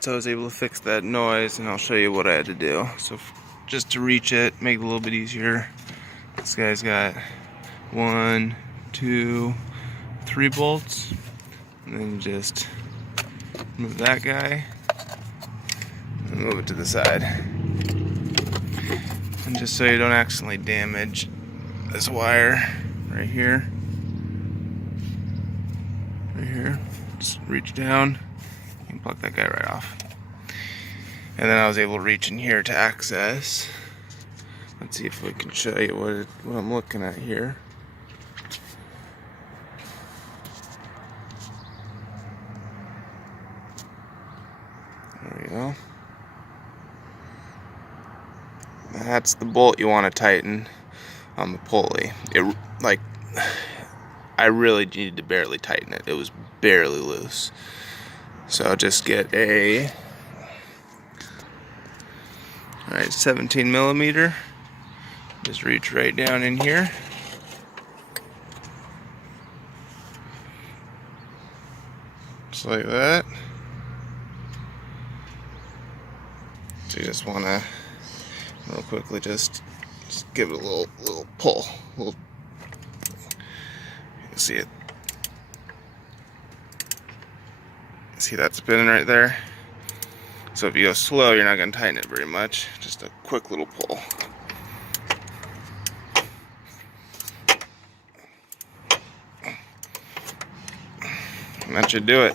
Alright, so I was able to fix that noise, and I'll show you what I had to do. So just to reach it, make it a little bit easier, this guy's got 1, 2, 3 bolts, and then you just move that guy and move it to the side. And just so you don't accidentally damage this wire right here, just reach down and pluck that guy right off. And then I was able to reach in here to access. Let's see if we can show you what I'm looking at here. There we go. That's the bolt you want to tighten on the pulley. I really needed to barely tighten it. It was barely loose. So I'll just get a 17 millimeter. Just reach right down in here. Just like that. So you just want to real quickly just give it a little pull. You can see it. See that spinning right there? So if you go slow, you're not going to tighten it very much. Just a quick little pull. And that should do it.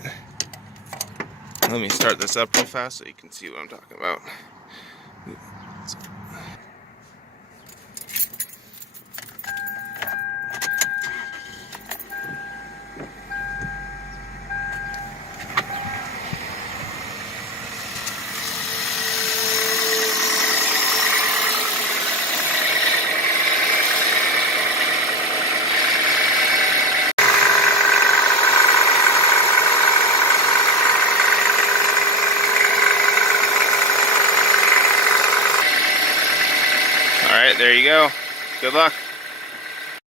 Let me start this up real fast so you can see what I'm talking about. Alright, there you go. Good luck.